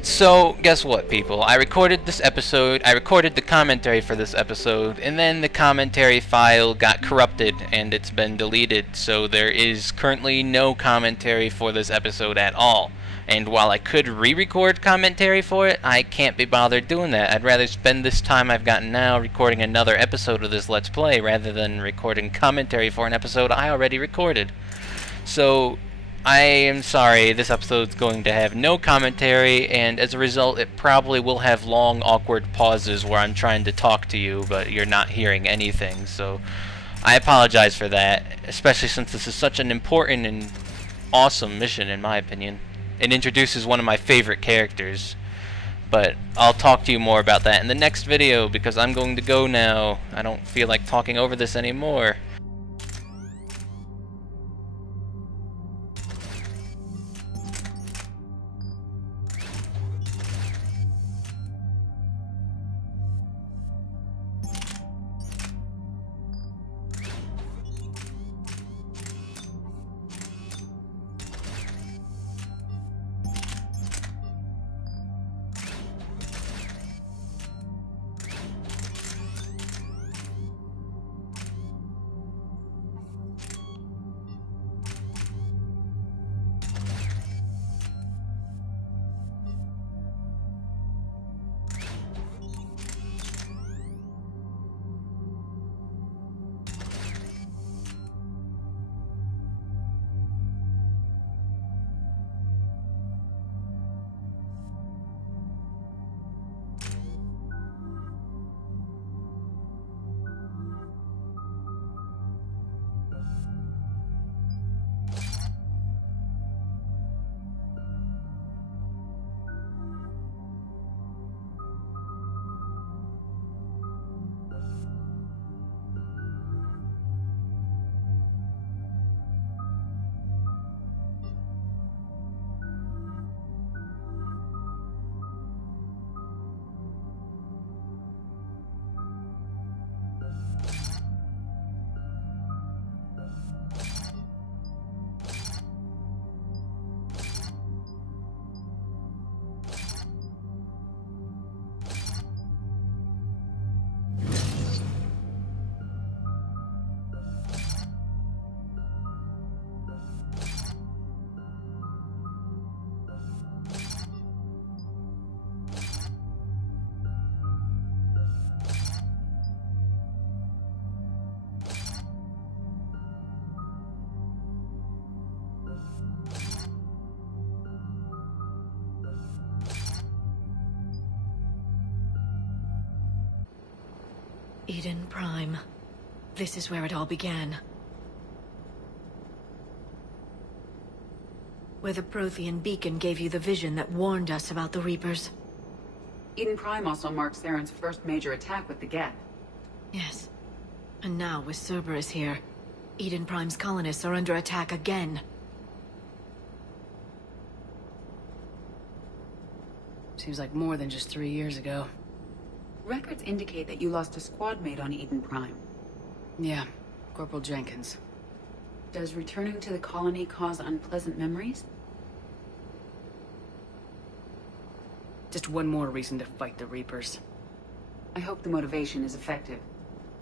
So, guess what, people? I recorded this episode, I recorded the commentary for this episode, and then the commentary file got corrupted and it's been deleted, so there is currently no commentary for this episode at all. And while I could re-record commentary for it, I can't be bothered doing that. I'd rather spend this time I've got now recording another episode of this Let's Play rather than recording commentary for an episode I already recorded. So, I am sorry, this episode's going to have no commentary, and as a result it probably will have long, awkward pauses where I'm trying to talk to you, but you're not hearing anything, so I apologize for that, especially since this is such an important and awesome mission, in my opinion. It introduces one of my favorite characters, but I'll talk to you more about that in the next video, because I'm going to go now. I don't feel like talking over this anymore. Eden Prime. This is where it all began. Where the Prothean beacon gave you the vision that warned us about the Reapers. Eden Prime also marks Saren's first major attack with the Geth. Yes. And now, with Cerberus here, Eden Prime's colonists are under attack again. Seems like more than just 3 years ago. Records indicate that you lost a squad mate on Eden Prime. Yeah, Corporal Jenkins. Does returning to the colony cause unpleasant memories? Just one more reason to fight the Reapers. I hope the motivation is effective.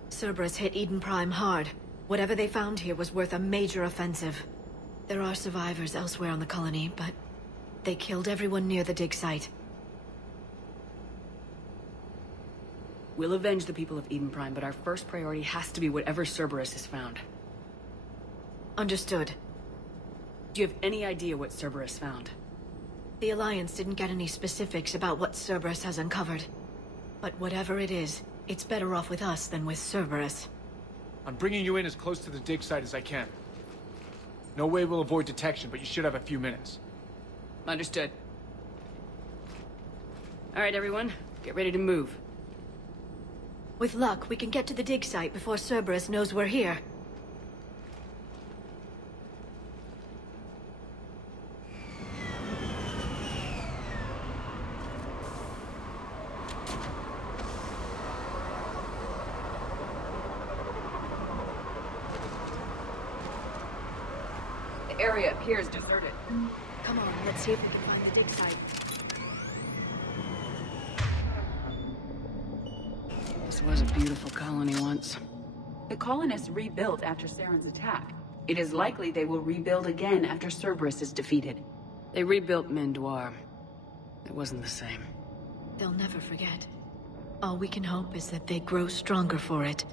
Cerberus hit Eden Prime hard. Whatever they found here was worth a major offensive. There are survivors elsewhere on the colony, but they killed everyone near the dig site. We'll avenge the people of Eden Prime, but our first priority has to be whatever Cerberus has found. Understood. Do you have any idea what Cerberus found? The Alliance didn't get any specifics about what Cerberus has uncovered. But whatever it is, it's better off with us than with Cerberus. I'm bringing you in as close to the dig site as I can. No way we'll avoid detection, but you should have a few minutes. Understood. All right, everyone. Get ready to move. With luck, we can get to the dig site before Cerberus knows we're here. The area appears deserted. Come on, let's see if we can find the dig site. This was a beautiful colony once. The colonists rebuilt after Saren's attack. It is likely they will rebuild again after Cerberus is defeated. They rebuilt Mendoir. It wasn't the same. They'll never forget. All we can hope is that they grow stronger for it.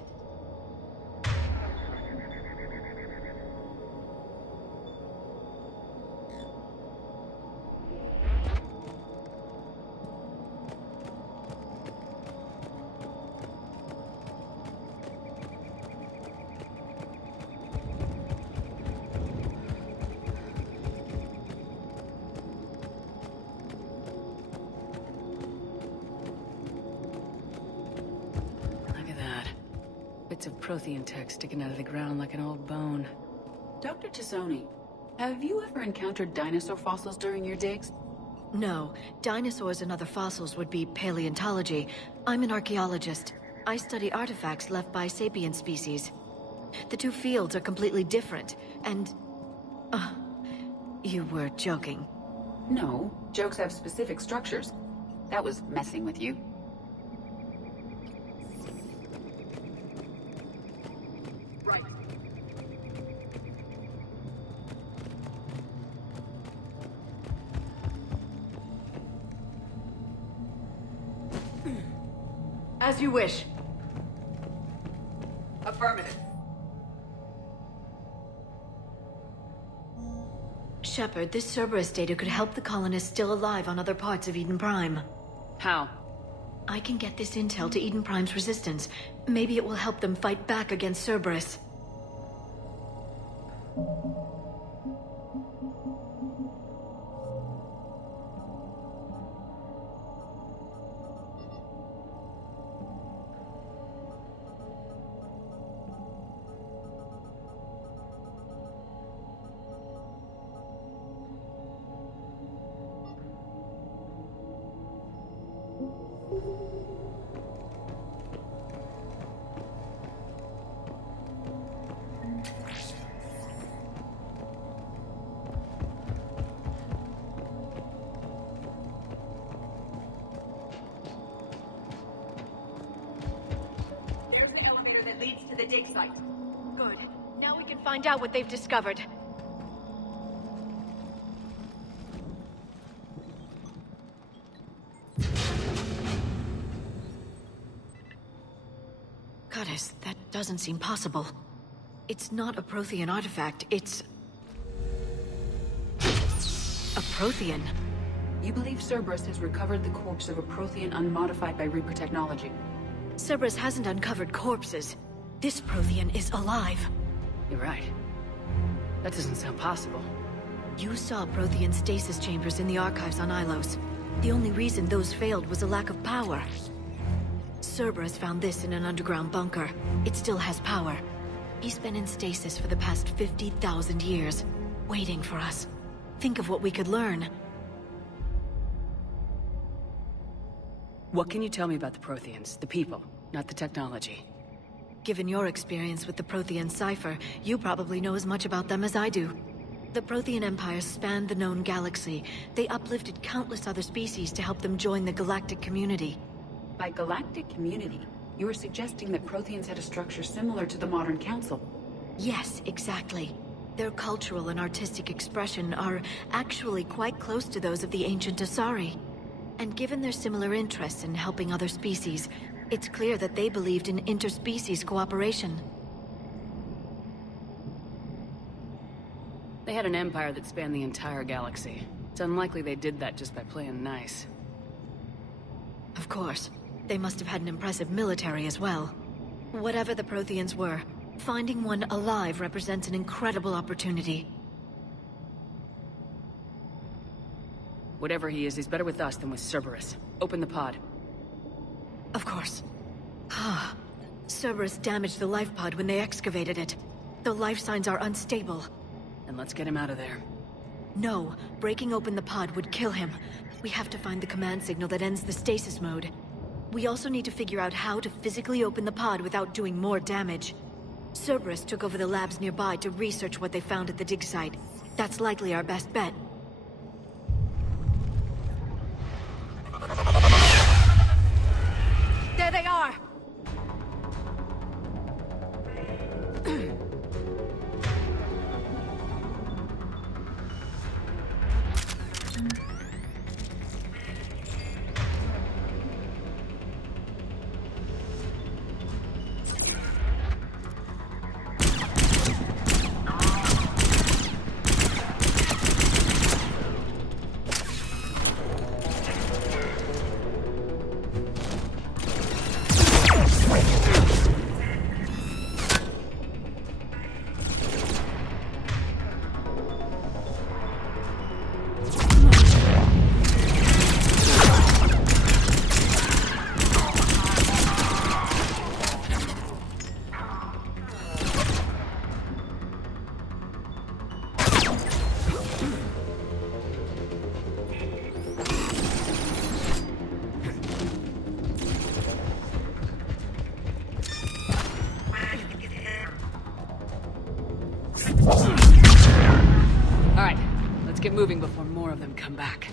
Bits of Prothean text sticking out of the ground like an old bone. Dr. Tassoni, have you ever encountered dinosaur fossils during your digs? No, dinosaurs and other fossils would be paleontology. I'm an archaeologist. I study artifacts left by sapient species. The two fields are completely different, and... you were joking. No, jokes have specific structures. That was messing with you. Right. As you wish. Affirmative. Shepard, this Cerberus data could help the colonists still alive on other parts of Eden Prime. How? I can get this intel to Eden Prime's resistance. Maybe it will help them fight back against Cerberus. Leads to the dig site. Good. Now we can find out what they've discovered. Goddess, that doesn't seem possible. It's not a Prothean artifact, it's... a Prothean. You believe Cerberus has recovered the corpse of a Prothean unmodified by Reaper technology? Cerberus hasn't uncovered corpses. This Prothean is alive. You're right. That doesn't sound possible. You saw Prothean stasis chambers in the archives on Ilos. The only reason those failed was a lack of power. Cerberus found this in an underground bunker. It still has power. He's been in stasis for the past 50,000 years, waiting for us. Think of what we could learn. What can you tell me about the Protheans, the people, not the technology? Given your experience with the Prothean cipher, you probably know as much about them as I do. The Prothean Empire spanned the known galaxy. They uplifted countless other species to help them join the galactic community. By galactic community, you are suggesting that Protheans had a structure similar to the modern council. Yes, exactly. Their cultural and artistic expression are actually quite close to those of the ancient Asari. And given their similar interests in helping other species, it's clear that they believed in interspecies cooperation. They had an empire that spanned the entire galaxy. It's unlikely they did that just by playing nice. Of course. They must have had an impressive military as well. Whatever the Protheans were, finding one alive represents an incredible opportunity. Whatever he is, he's better with us than with Cerberus. Open the pod. Of course. Cerberus damaged the life pod when they excavated it. The life signs are unstable. And let's get him out of there. No, breaking open the pod would kill him. We have to find the command signal that ends the stasis mode. We also need to figure out how to physically open the pod without doing more damage. Cerberus took over the labs nearby to research what they found at the dig site. That's likely our best bet. There they are! moving before more of them come back.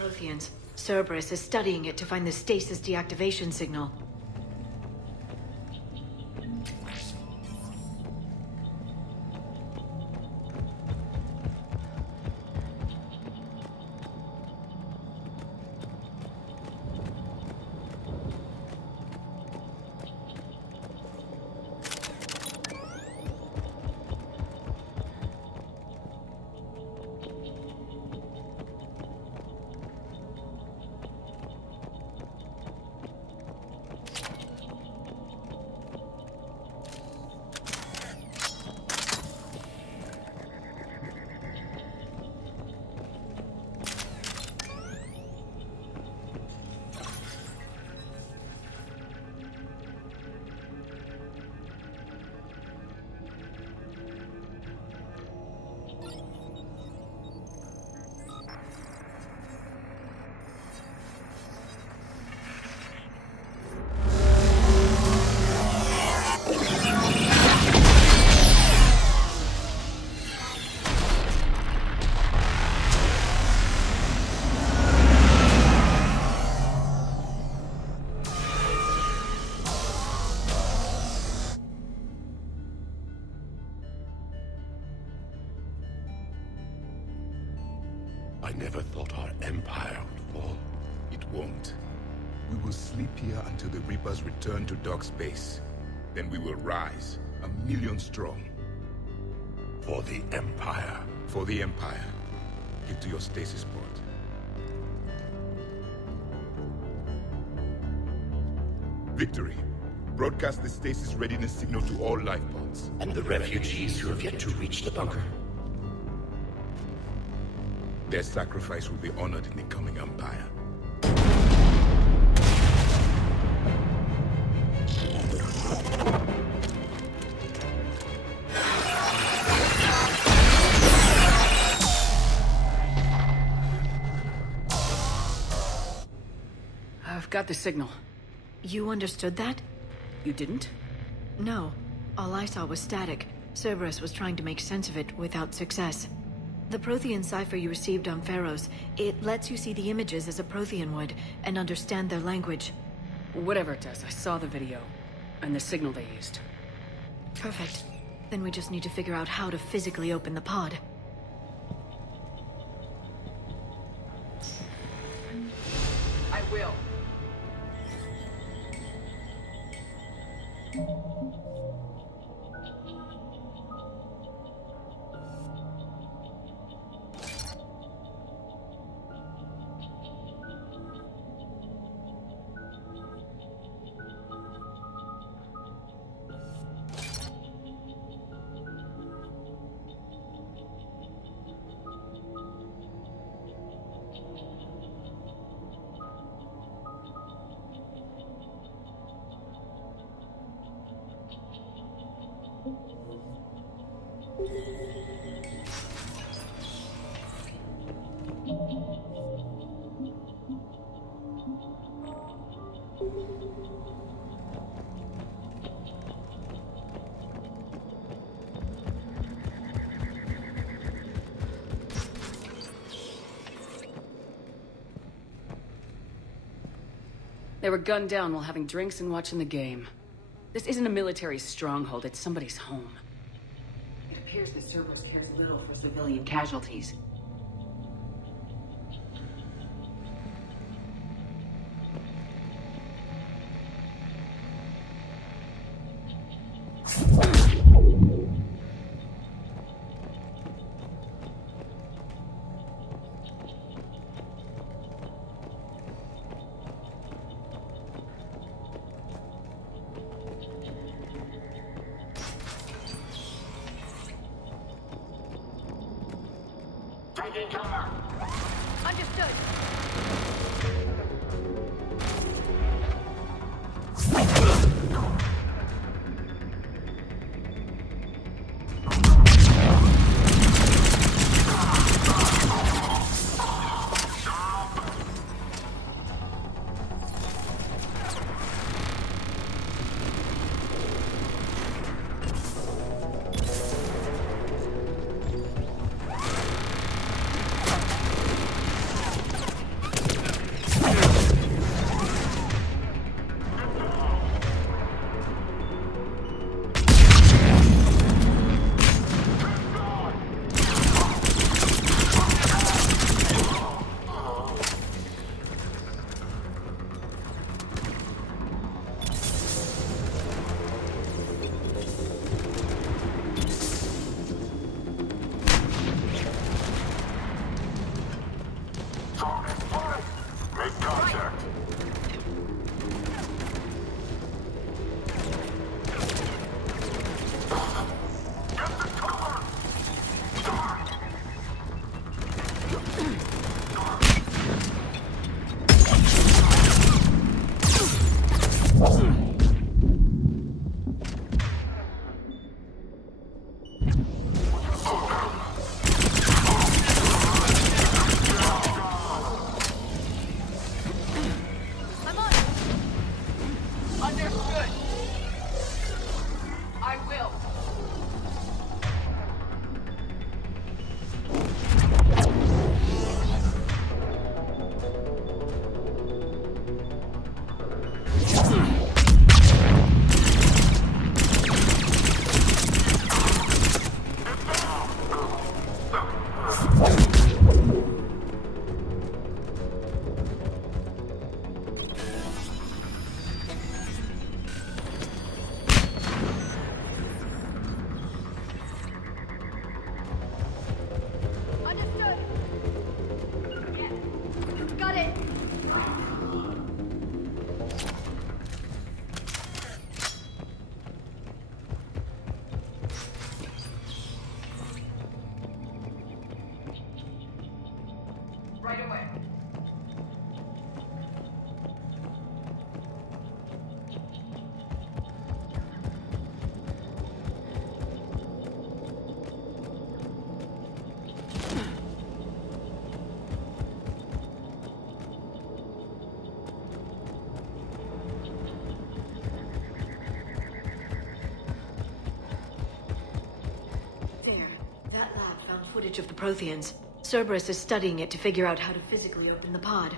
Protheans. Cerberus is studying it to find the stasis deactivation signal. I never thought our empire would fall. It won't. We will sleep here until the Reapers return to Doc Space. Then we will rise, 1,000,000 strong. For the Empire. For the Empire. Get to your stasis port. Victory. Broadcast the stasis readiness signal to all life pods. And the refugees who have yet to reach the bunker. Their sacrifice will be honored in the coming Empire. I've got the signal. You understood that? You didn't? No. All I saw was static. Cerberus was trying to make sense of it without success. The Prothean cipher you received on Pharaohs, it lets you see the images as a Prothean would, and understand their language. Whatever it does, I saw the video. And the signal they used. Perfect. Then we just need to figure out how to physically open the pod. I will. They were gunned down while having drinks and watching the game. This isn't a military stronghold, it's somebody's home. It appears that Cerberus cares little for civilian casualties. Understood. footage of the Protheans. Cerberus is studying it to figure out how to physically open the pod.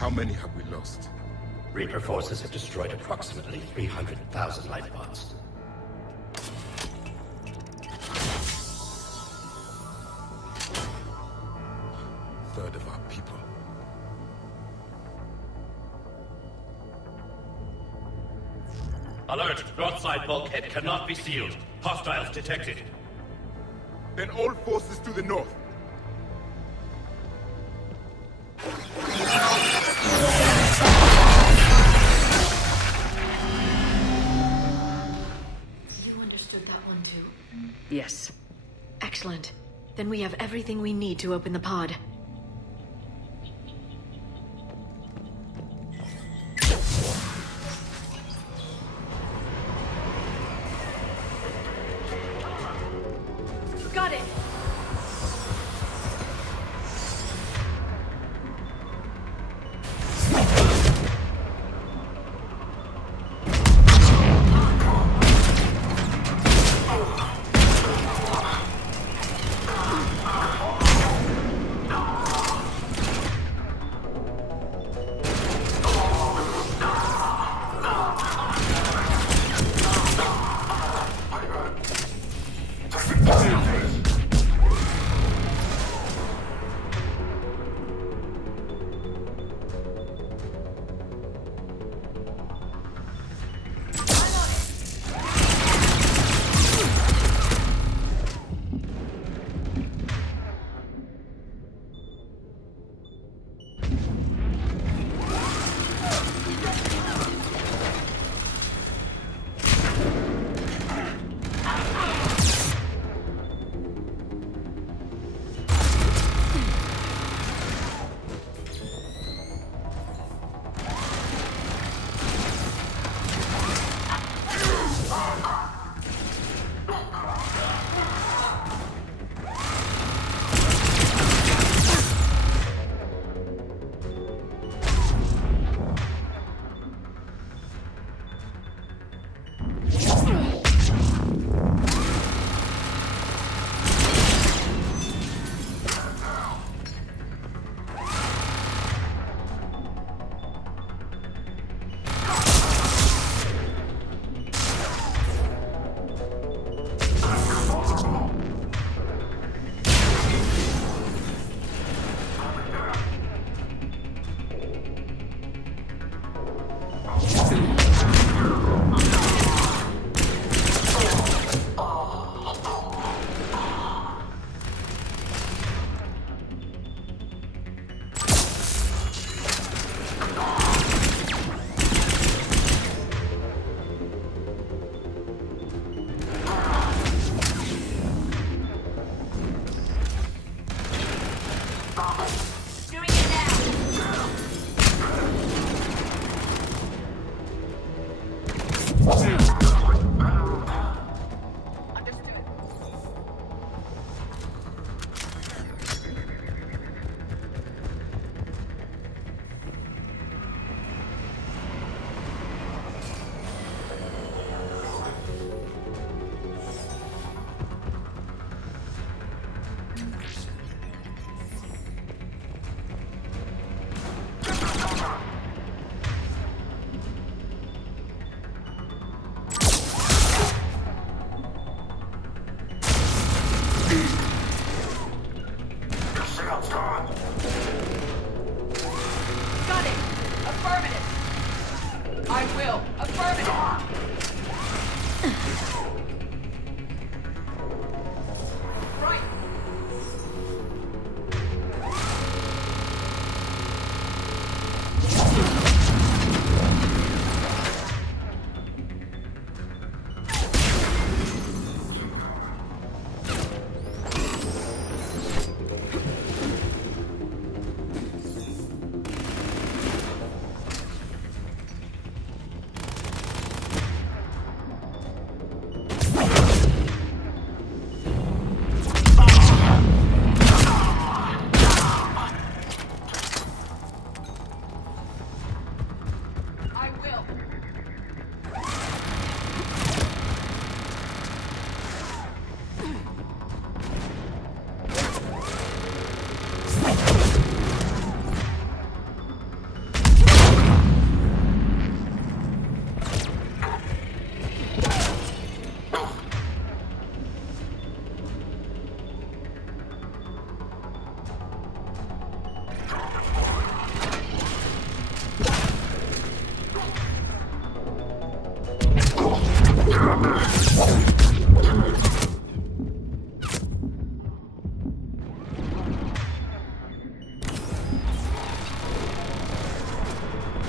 How many have we lost? Reaper forces have destroyed approximately 300,000 life pods. Third of our people. Alert! Broadside bulkhead cannot be sealed. Hostiles detected. Then all forces to the north. You understood that one too? Yes. Excellent. Then we have everything we need to open the pod. Got it! Got it! Affirmative! I will! Affirmative! Right!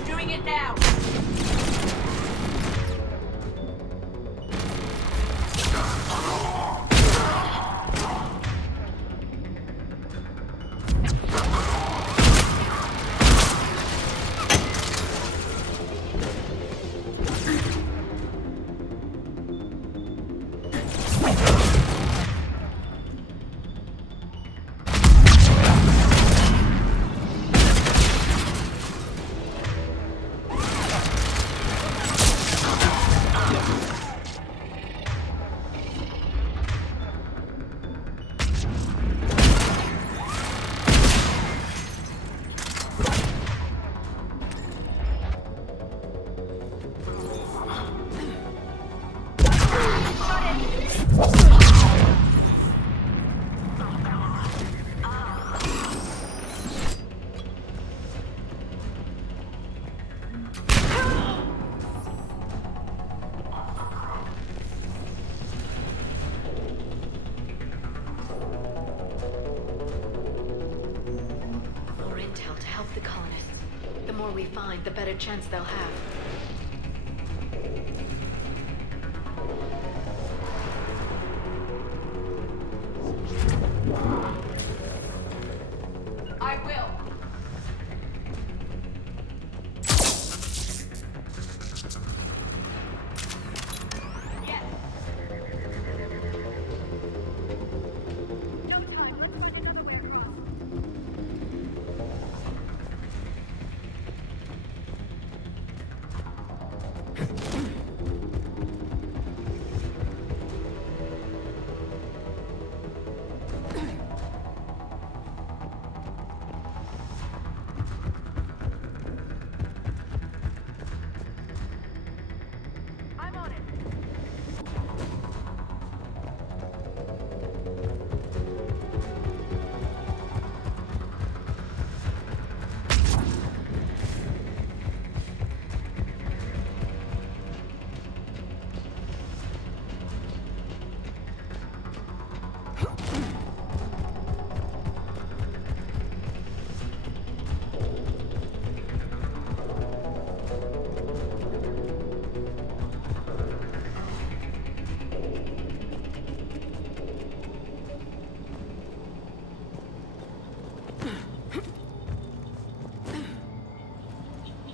Doing it now! More intel to help the colonists. The more we find, the better chance they'll have. I will! Yes! No time, let's find another way around. I'm on it.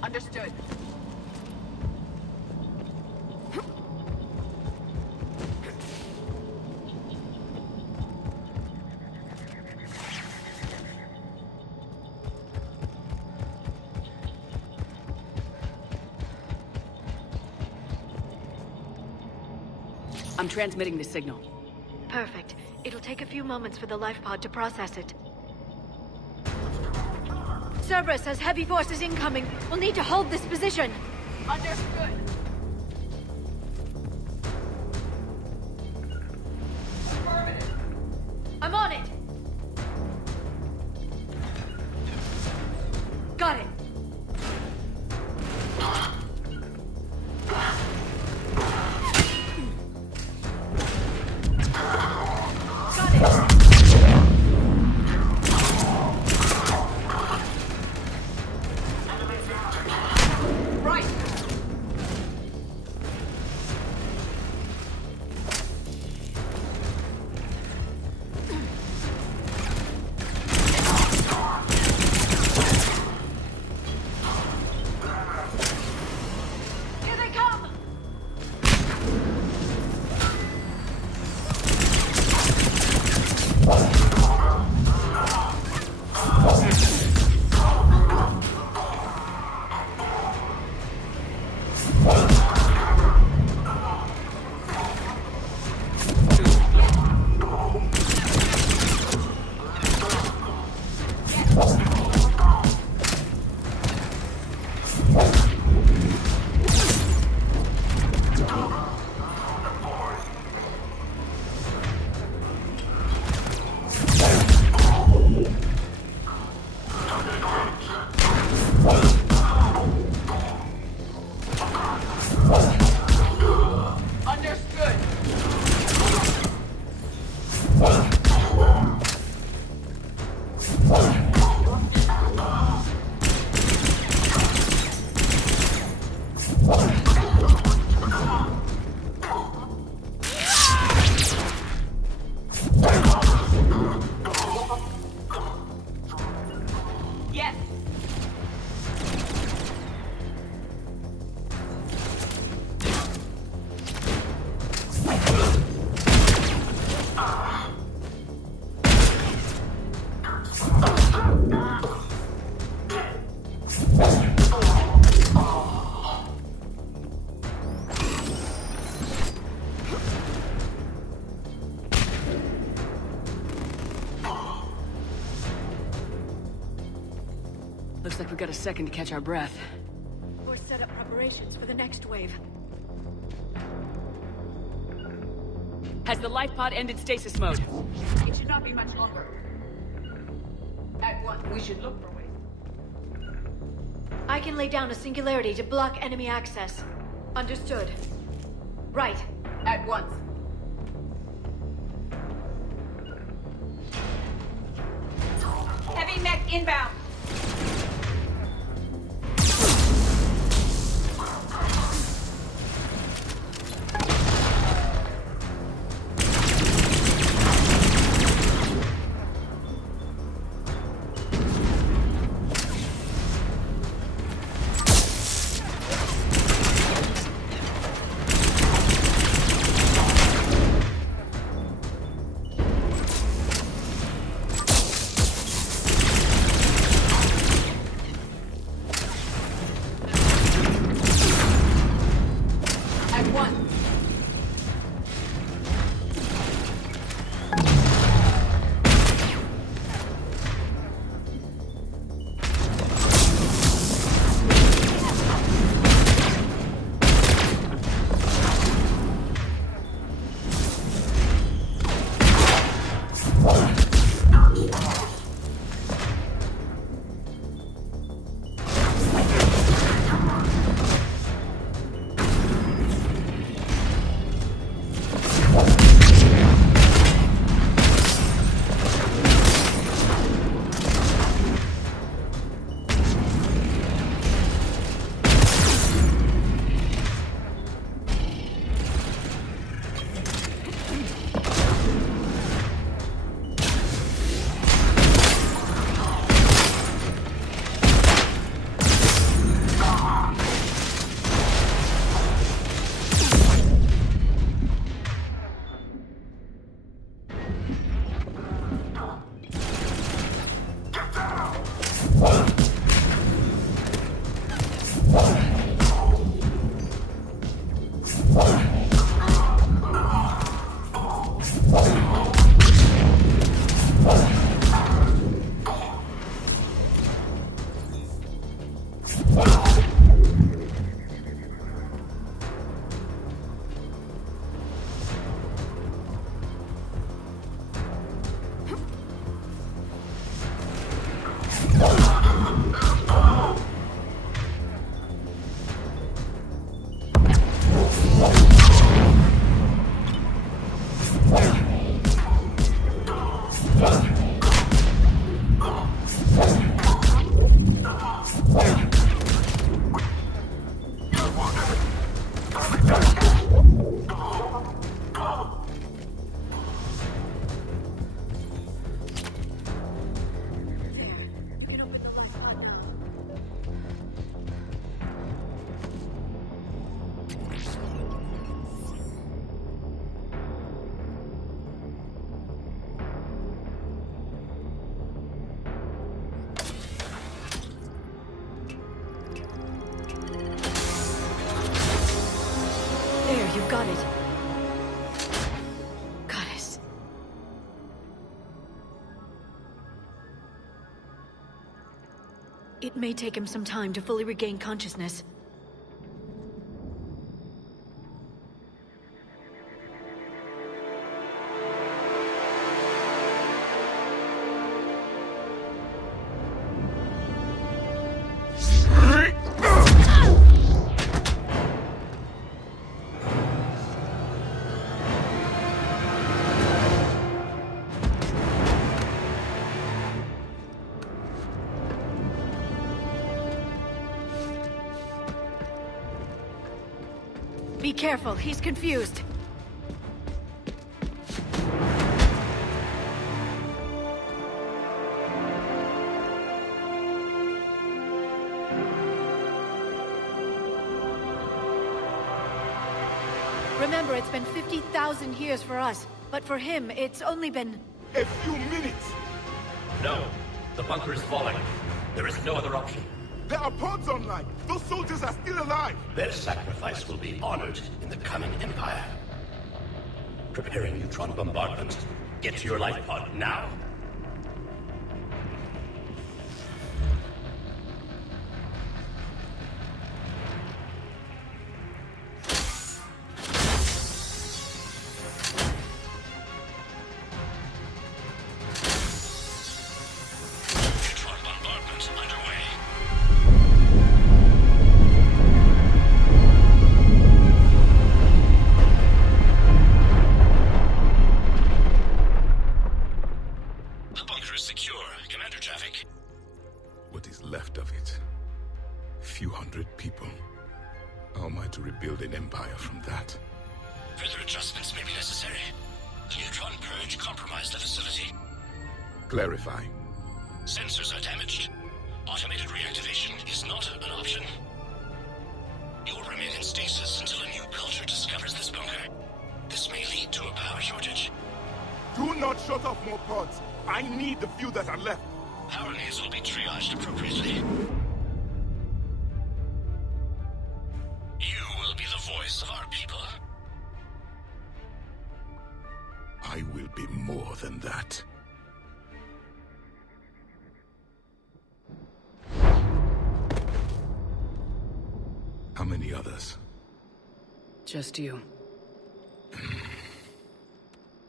Understood. I'm transmitting the signal. Perfect. It'll take a few moments for the life pod to process it. Cerberus has heavy forces incoming. We'll need to hold this position. Understood. Affirmative. Looks like we got a second to catch our breath. Or set up preparations for the next wave. Has the life pod ended stasis mode? It should not be much longer. At once, we should look for ways. I can lay down a singularity to block enemy access. Understood. Right. At once. Heavy mech inbound. You've got it. Goddess. It may take him some time to fully regain consciousness. Be careful, he's confused. Remember, it's been 50,000 years for us, but for him, it's only been... A few minutes! No. The bunker is falling. There is no other option. There are pods online! Those soldiers are still alive! Their sacrifice will be honored in the coming Empire. Preparing neutron bombardment. Get to your life pod now. few hundred people. How am I to rebuild an empire from that? Further adjustments may be necessary. The neutron purge compromised the facility. Clarify. Sensors are damaged. Automated reactivation is not an option. You'll remain in stasis until a new culture discovers this bunker. This may lead to a power shortage. Do not shut off more pods. I need the few that are left. Power needs will be triaged appropriately. You will be the voice of our people. I will be more than that. How many others? Just you.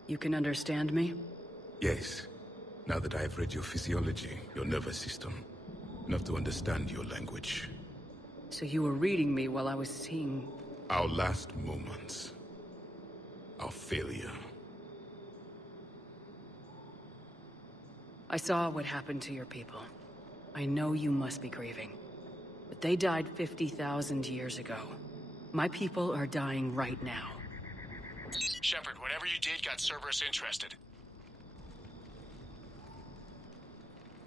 You can understand me? Yes. Now that I have read your physiology, your nervous system, enough to understand your language. So you were reading me while I was seeing... Our last moments. Our failure. I saw what happened to your people. I know you must be grieving. But they died 50,000 years ago. My people are dying right now. Shepard, whatever you did got Cerberus interested.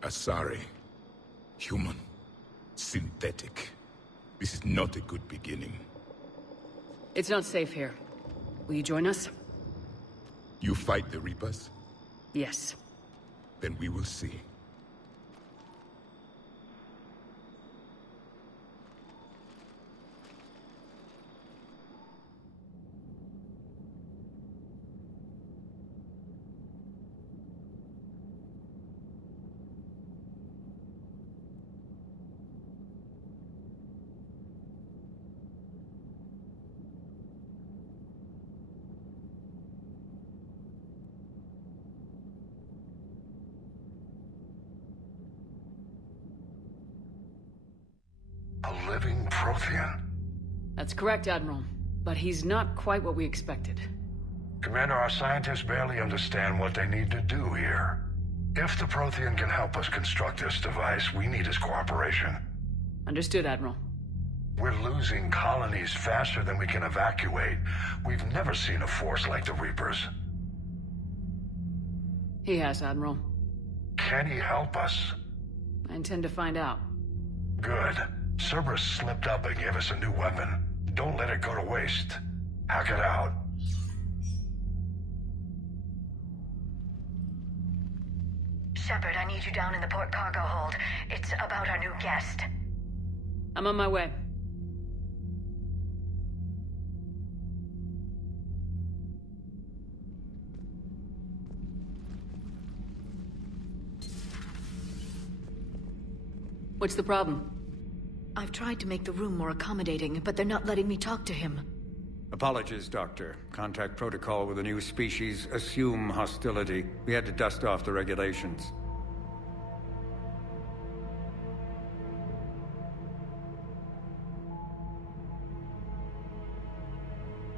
Asari. Human. Synthetic. This is not a good beginning. It's not safe here. Will you join us? You fight the Reapers? Yes. Then we will see. A living Prothean? That's correct, Admiral. But he's not quite what we expected. Commander, our scientists barely understand what they need to do here. If the Prothean can help us construct this device, we need his cooperation. Understood, Admiral. We're losing colonies faster than we can evacuate. We've never seen a force like the Reapers. He has, Admiral. Can he help us? I intend to find out. Good. Cerberus slipped up and gave us a new weapon. Don't let it go to waste. Hack it out. Shepard, I need you down in the port cargo hold. It's about our new guest. I'm on my way. What's the problem? I've tried to make the room more accommodating, but they're not letting me talk to him. Apologies, Doctor. Contact protocol with a new species. Assume hostility. We had to dust off the regulations.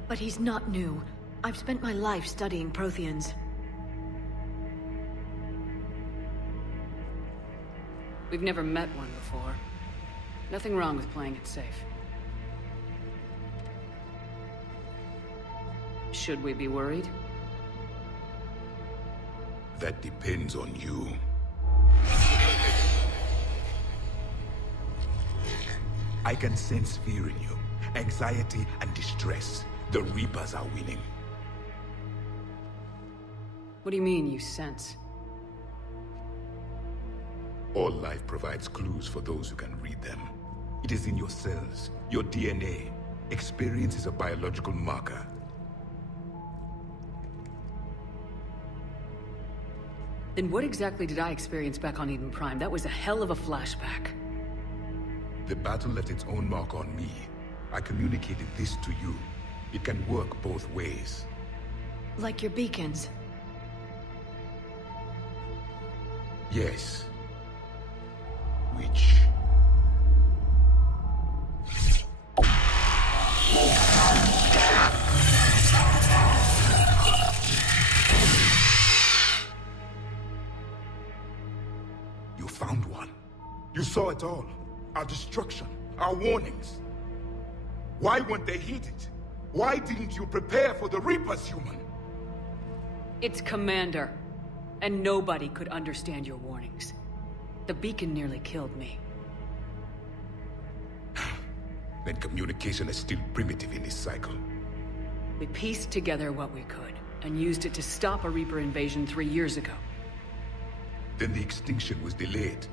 But he's not new. I've spent my life studying Protheans. We've never met one before. Nothing wrong with playing it safe. Should we be worried? That depends on you. I can sense fear in you, anxiety and distress. The Reapers are winning. What do you mean, you sense? All life provides clues for those who can read them. It is in your cells, your DNA. Experience is a biological marker. Then what exactly did I experience back on Eden Prime? That was a hell of a flashback. The battle left its own mark on me. I communicated this to you. It can work both ways. Like your beacons. Yes. Which... You found one. You saw it all. Our destruction, Our warnings? Why weren't they heeded? Why didn't you prepare for the Reapers, human? It's Commander. And nobody could understand your warnings. The beacon nearly killed me. Then communication is still primitive in this cycle. We pieced together what we could, and used it to stop a Reaper invasion 3 years ago. Then the extinction was delayed.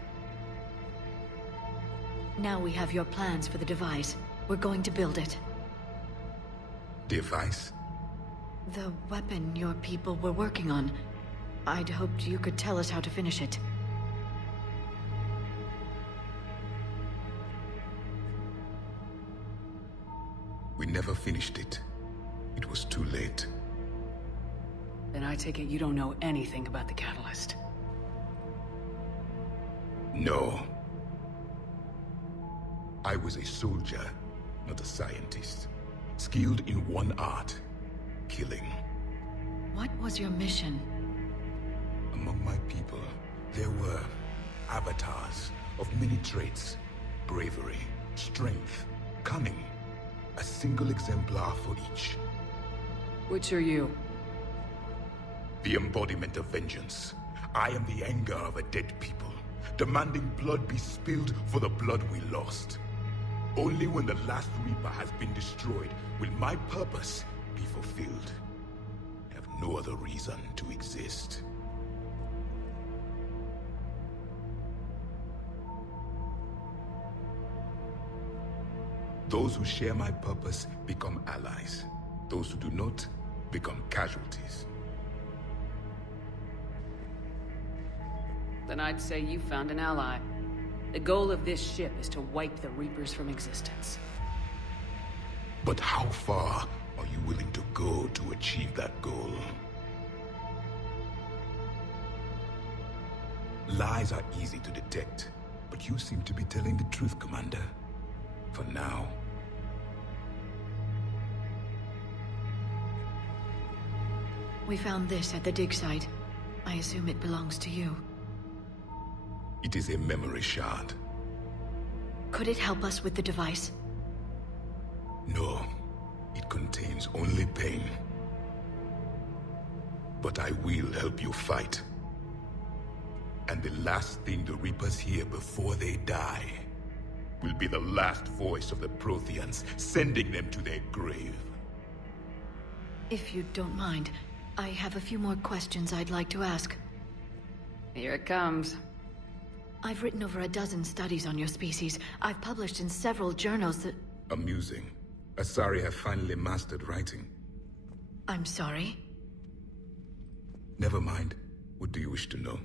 Now we have your plans for the device. We're going to build it. Device? The weapon your people were working on. I'd hoped you could tell us how to finish it. We never finished it. It was too late. Then I take it you don't know anything about the catalyst. No. I was a soldier, not a scientist. Skilled in one art: killing. What was your mission? Among my people, there were avatars of many traits. Bravery, strength, cunning. A single exemplar for each. Which are you? The embodiment of vengeance. I am the anger of a dead people, demanding blood be spilled for the blood we lost. Only when the last Reaper has been destroyed will my purpose be fulfilled. I have no other reason to exist. Those who share my purpose become allies. Those who do not become casualties. Then I'd say you found an ally. The goal of this ship is to wipe the Reapers from existence. But how far are you willing to go to achieve that goal? Lies are easy to detect, but you seem to be telling the truth, Commander. For now. We found this at the dig site. I assume it belongs to you. It is a memory shard. Could it help us with the device? No. It contains only pain. But I will help you fight. And the last thing the Reapers hear before they die will be the last voice of the Protheans, sending them to their grave. If you don't mind, I have a few more questions I'd like to ask. Here it comes. I've written over a dozen studies on your species. I've published in several journals that... Amusing. Asari have finally mastered writing. I'm sorry? Never mind. What do you wish to know?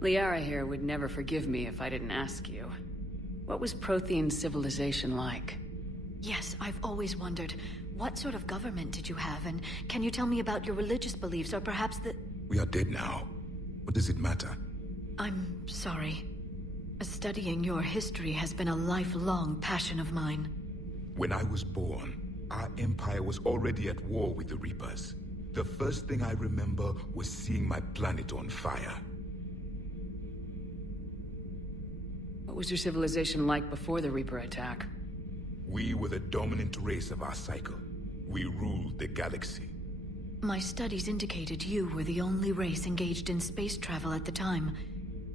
Liara here would never forgive me if I didn't ask you. What was Prothean civilization like? Yes, I've always wondered. What sort of government did you have, and can you tell me about your religious beliefs, or perhaps the... We are dead now. What does it matter? I'm sorry. Studying your history has been a lifelong passion of mine. When I was born, our empire was already at war with the Reapers. The first thing I remember was seeing my planet on fire. What was your civilization like before the Reaper attack? We were the dominant race of our cycle. We ruled the galaxy. My studies indicated you were the only race engaged in space travel at the time.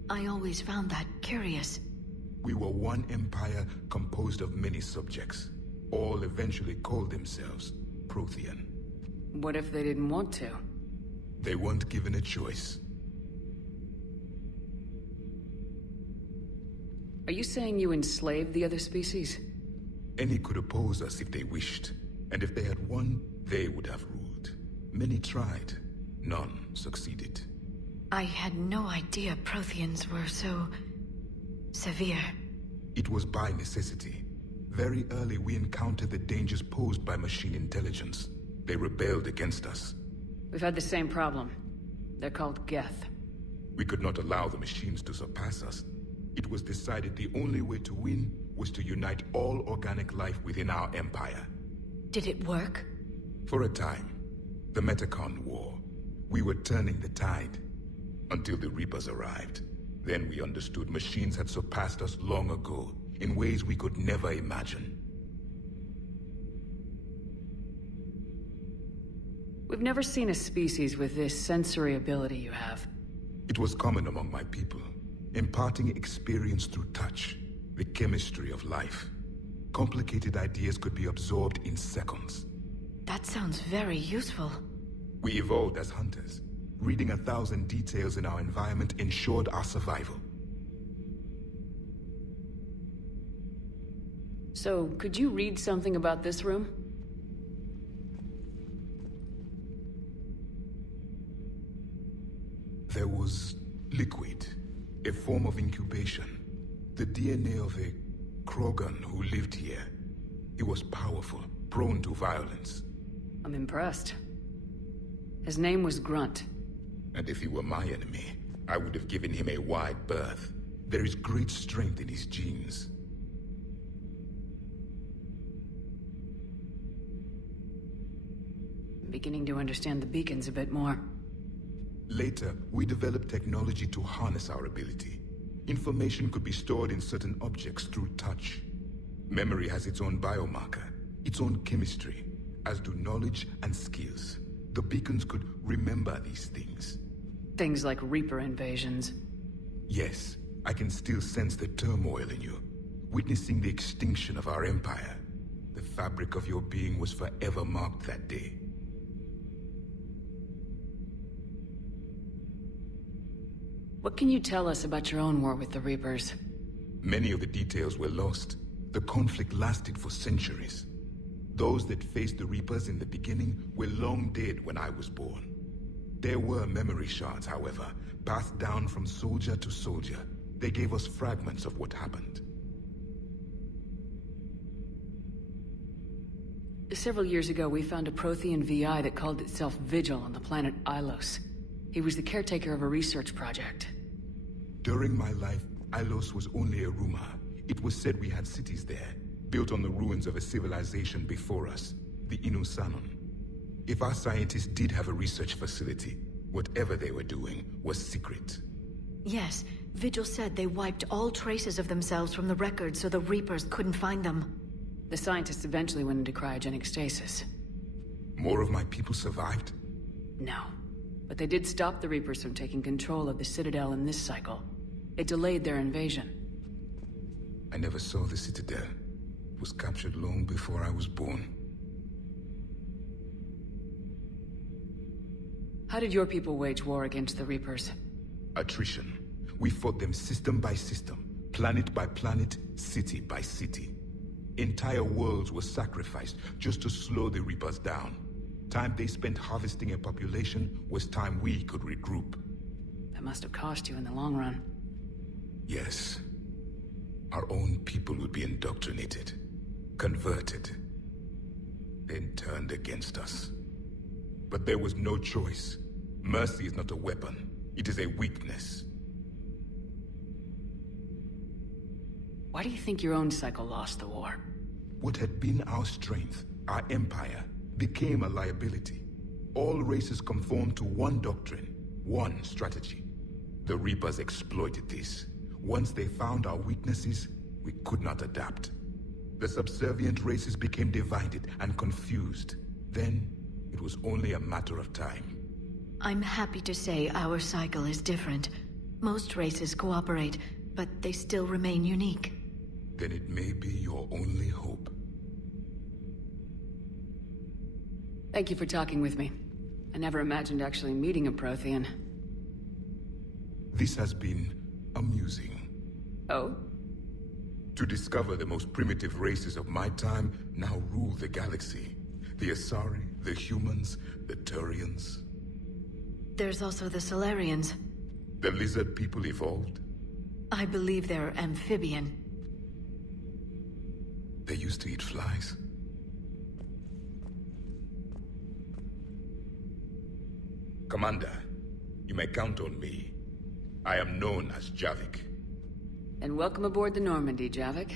I always found that curious. We were one empire composed of many subjects. All eventually called themselves Prothean. What if they didn't want to? They weren't given a choice. Are you saying you enslaved the other species? Any could oppose us if they wished, and if they had won, they would have ruled. Many tried. None succeeded. I had no idea Protheans were so... severe. It was by necessity. Very early we encountered the dangers posed by machine intelligence. They rebelled against us. We've had the same problem. They're called Geth. We could not allow the machines to surpass us. It was decided the only way to win was to unite all organic life within our empire. Did it work? For a time. The Metacon War. We were turning the tide. Until the Reapers arrived. Then we understood machines had surpassed us long ago, in ways we could never imagine. We've never seen a species with this sensory ability you have. It was common among my people, imparting experience through touch, the chemistry of life. Complicated ideas could be absorbed in seconds. That sounds very useful. We evolved as hunters. Reading 1,000 details in our environment ensured our survival. So, could you read something about this room? There was liquid, a form of incubation. The DNA of a Krogan who lived here. He was powerful, prone to violence. I'm impressed. His name was Grunt. And if he were my enemy, I would have given him a wide berth. There is great strength in his genes. I'm beginning to understand the beacons a bit more. Later, we developed technology to harness our ability. Information could be stored in certain objects through touch. Memory has its own biomarker, its own chemistry, as do knowledge and skills. The beacons could remember these things. Things like Reaper invasions. Yes, I can still sense the turmoil in you, witnessing the extinction of our empire. The fabric of your being was forever marked that day. What can you tell us about your own war with the Reapers? Many of the details were lost. The conflict lasted for centuries. Those that faced the Reapers in the beginning were long dead when I was born. There were memory shards, however, passed down from soldier to soldier. They gave us fragments of what happened. Several years ago, we found a Prothean VI that called itself Vigil on the planet Ilos. He was the caretaker of a research project. During my life, Ilos was only a rumor. It was said we had cities there, built on the ruins of a civilization before us, the Inusanon. If our scientists did have a research facility, whatever they were doing was secret. Yes, Vigil said they wiped all traces of themselves from the records so the Reapers couldn't find them. The scientists eventually went into cryogenic stasis. More of my people survived? No. But they did stop the Reapers from taking control of the Citadel in this cycle. It delayed their invasion. I never saw the Citadel. It was captured long before I was born. How did your people wage war against the Reapers? Attrition. We fought them system by system, planet by planet, city by city. Entire worlds were sacrificed just to slow the Reapers down. Time they spent harvesting a population was time we could regroup. That must have cost you in the long run. Yes. Our own people would be indoctrinated, converted, then turned against us. But there was no choice. Mercy is not a weapon. It is a weakness. Why do you think your own cycle lost the war? What had been our strength, our empire, became a liability. All races conformed to one doctrine, one strategy. The Reapers exploited this. Once they found our weaknesses, we could not adapt. The subservient races became divided and confused. Then, it was only a matter of time. I'm happy to say our cycle is different. Most races cooperate, but they still remain unique. Then it may be your only hope. Thank you for talking with me. I never imagined actually meeting a Prothean. This has been amusing. Oh? To discover the most primitive races of my time now rule the galaxy. The Asari, the humans, the Turians. There's also the Solarians. The lizard people evolved? I believe they're amphibian. They used to eat flies. Commander, you may count on me. I am known as Javik. And welcome aboard the Normandy, Javik.